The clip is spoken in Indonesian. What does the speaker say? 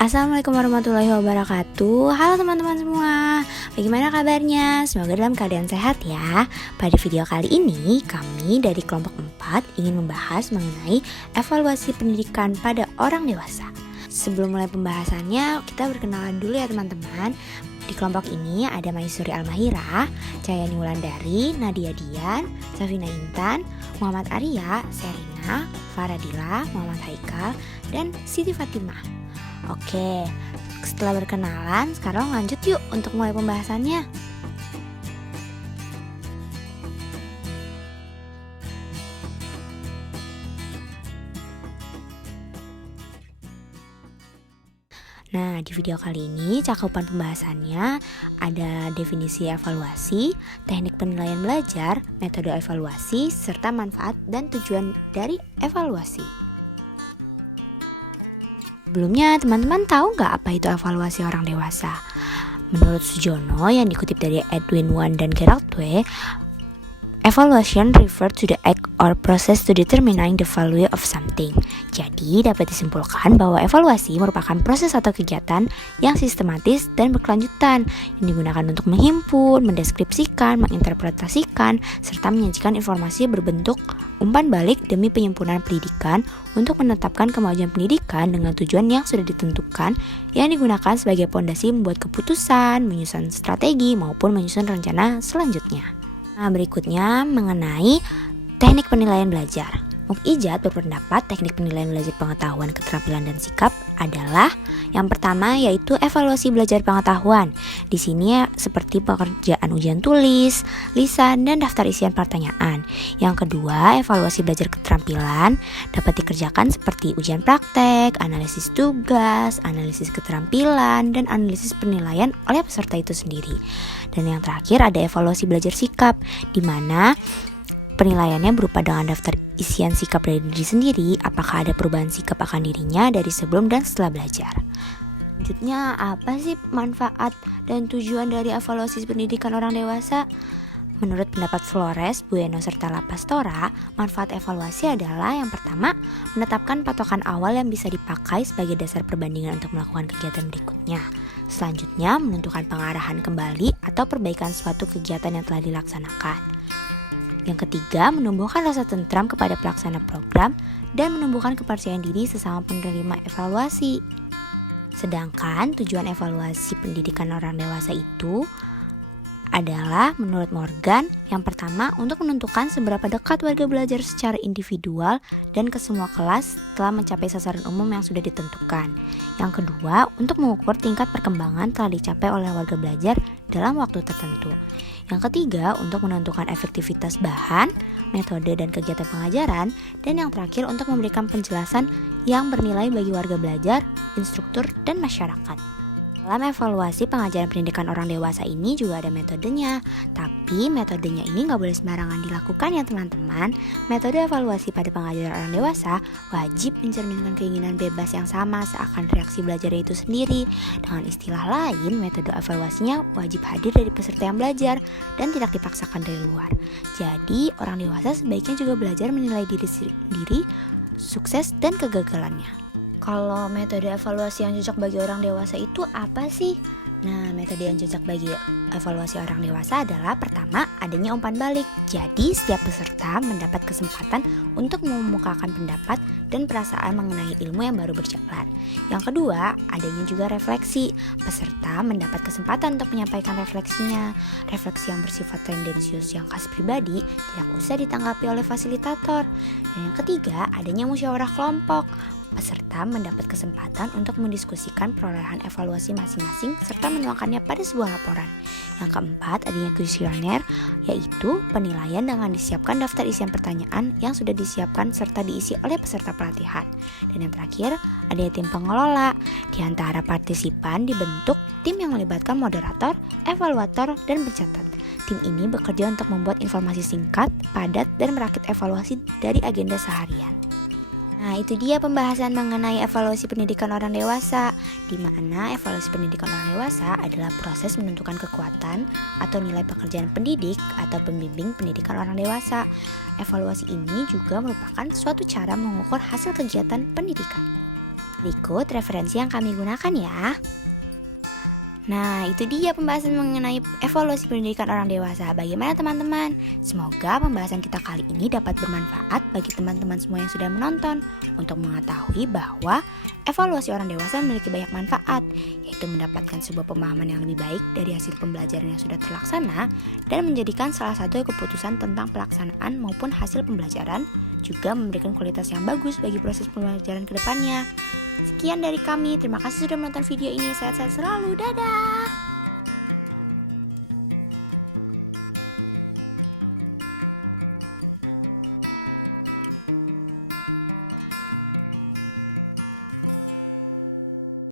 Assalamualaikum warahmatullahi wabarakatuh. Halo teman-teman semua, bagaimana kabarnya? Semoga dalam keadaan sehat ya. Pada video kali ini, kami dari kelompok 4 ingin membahas mengenai evaluasi pendidikan pada orang dewasa. Sebelum mulai pembahasannya, kita berkenalan dulu ya teman-teman. Di kelompok ini ada Maisuri Almahira, Cayani Wulandari, Nadia Dian, Safina Intan, Muhammad Arya, Serina, Faradila, Muhammad Haikal, dan Siti Fatimah. Oke, setelah berkenalan, sekarang lanjut yuk untuk mulai pembahasannya. Nah, di video kali ini cakupan pembahasannya ada definisi evaluasi, teknik penilaian belajar, metode evaluasi, serta manfaat dan tujuan dari evaluasi. Sebelumnya, teman-teman tahu nggak apa itu evaluasi orang dewasa? Menurut Sujono yang dikutip dari Edwin Wan dan Gerald W., evaluation refer to the act or process to determining the value of something. Jadi, dapat disimpulkan bahwa evaluasi merupakan proses atau kegiatan yang sistematis dan berkelanjutan yang digunakan untuk menghimpun, mendeskripsikan, menginterpretasikan, serta menyajikan informasi berbentuk umpan balik demi penyempurnaan pendidikan untuk menetapkan kemajuan pendidikan dengan tujuan yang sudah ditentukan yang digunakan sebagai pondasi membuat keputusan, menyusun strategi, maupun menyusun rencana selanjutnya. Nah, berikutnya mengenai teknik penilaian belajar. Mukijat berpendapat teknik penilaian belajar pengetahuan, keterampilan, dan sikap adalah yang pertama yaitu evaluasi belajar pengetahuan. Di sini seperti pekerjaan ujian tulis, lisan, dan daftar isian pertanyaan. Yang kedua, evaluasi belajar keterampilan dapat dikerjakan seperti ujian praktek, analisis tugas, analisis keterampilan, dan analisis penilaian oleh peserta itu sendiri. Dan yang terakhir ada evaluasi belajar sikap, di mana penilaiannya berupa dengan daftar isian sikap dari diri sendiri, apakah ada perubahan sikap akan dirinya dari sebelum dan setelah belajar. Selanjutnya, apa sih manfaat dan tujuan dari evaluasi pendidikan orang dewasa? Menurut pendapat Flores, Bueno, serta La Pastora, manfaat evaluasi adalah yang pertama, menetapkan patokan awal yang bisa dipakai sebagai dasar perbandingan untuk melakukan kegiatan berikutnya. Selanjutnya, menentukan pengarahan kembali atau perbaikan suatu kegiatan yang telah dilaksanakan. Yang ketiga, menumbuhkan rasa tentram kepada pelaksana program dan menumbuhkan kepercayaan diri sesama penerima evaluasi. Sedangkan tujuan evaluasi pendidikan orang dewasa itu adalah menurut Morgan, yang pertama untuk menentukan seberapa dekat warga belajar secara individual dan ke semua kelas telah mencapai sasaran umum yang sudah ditentukan. Yang kedua, untuk mengukur tingkat perkembangan telah dicapai oleh warga belajar dalam waktu tertentu. Yang ketiga, untuk menentukan efektivitas bahan, metode, dan kegiatan pengajaran. Dan yang terakhir, untuk memberikan penjelasan yang bernilai bagi warga belajar, instruktur, dan masyarakat. Dalam evaluasi pengajaran pendidikan orang dewasa ini juga ada metodenya. Tapi metodenya ini nggak boleh sembarangan dilakukan ya teman-teman. Metode evaluasi pada pengajaran orang dewasa wajib mencerminkan keinginan bebas yang sama seakan reaksi belajarnya itu sendiri. Dengan istilah lain, metode evaluasinya wajib hadir dari peserta yang belajar dan tidak dipaksakan dari luar. Jadi orang dewasa sebaiknya juga belajar menilai diri sendiri, sukses dan kegagalannya. Kalau metode evaluasi yang cocok bagi orang dewasa itu apa sih? Nah, metode yang cocok bagi evaluasi orang dewasa adalah pertama, adanya umpan balik. Jadi, setiap peserta mendapat kesempatan untuk mengemukakan pendapat dan perasaan mengenai ilmu yang baru berjalan. Yang kedua, adanya juga refleksi. Peserta mendapat kesempatan untuk menyampaikan refleksinya. Refleksi yang bersifat tendensius yang khas pribadi tidak usah ditanggapi oleh fasilitator. Dan yang ketiga, adanya musyawarah kelompok. Peserta mendapat kesempatan untuk mendiskusikan perolehan evaluasi masing-masing serta menuangkannya pada sebuah laporan. Yang keempat, adanya kuesioner, yaitu penilaian dengan disiapkan daftar isian pertanyaan yang sudah disiapkan serta diisi oleh peserta pelatihan. Dan yang terakhir, adanya tim pengelola. Di antara partisipan dibentuk tim yang melibatkan moderator, evaluator, dan pencatat. Tim ini bekerja untuk membuat informasi singkat, padat, dan merakit evaluasi dari agenda seharian. Nah, itu dia pembahasan mengenai evaluasi pendidikan orang dewasa, di mana evaluasi pendidikan orang dewasa adalah proses menentukan kekuatan atau nilai pekerjaan pendidik atau pembimbing pendidikan orang dewasa. Evaluasi ini juga merupakan suatu cara mengukur hasil kegiatan pendidikan. Berikut referensi yang kami gunakan ya. Nah, itu dia pembahasan mengenai evaluasi pendidikan orang dewasa. Bagaimana teman-teman? Semoga pembahasan kita kali ini dapat bermanfaat bagi teman-teman semua yang sudah menonton untuk mengetahui bahwa evaluasi orang dewasa memiliki banyak manfaat, yaitu mendapatkan sebuah pemahaman yang lebih baik dari hasil pembelajaran yang sudah terlaksana dan menjadikan salah satu keputusan tentang pelaksanaan maupun hasil pembelajaran, juga memberikan kualitas yang bagus bagi proses pembelajaran ke depannya. Sekian dari kami, terima kasih sudah menonton video ini, sehat-sehat selalu, dadah!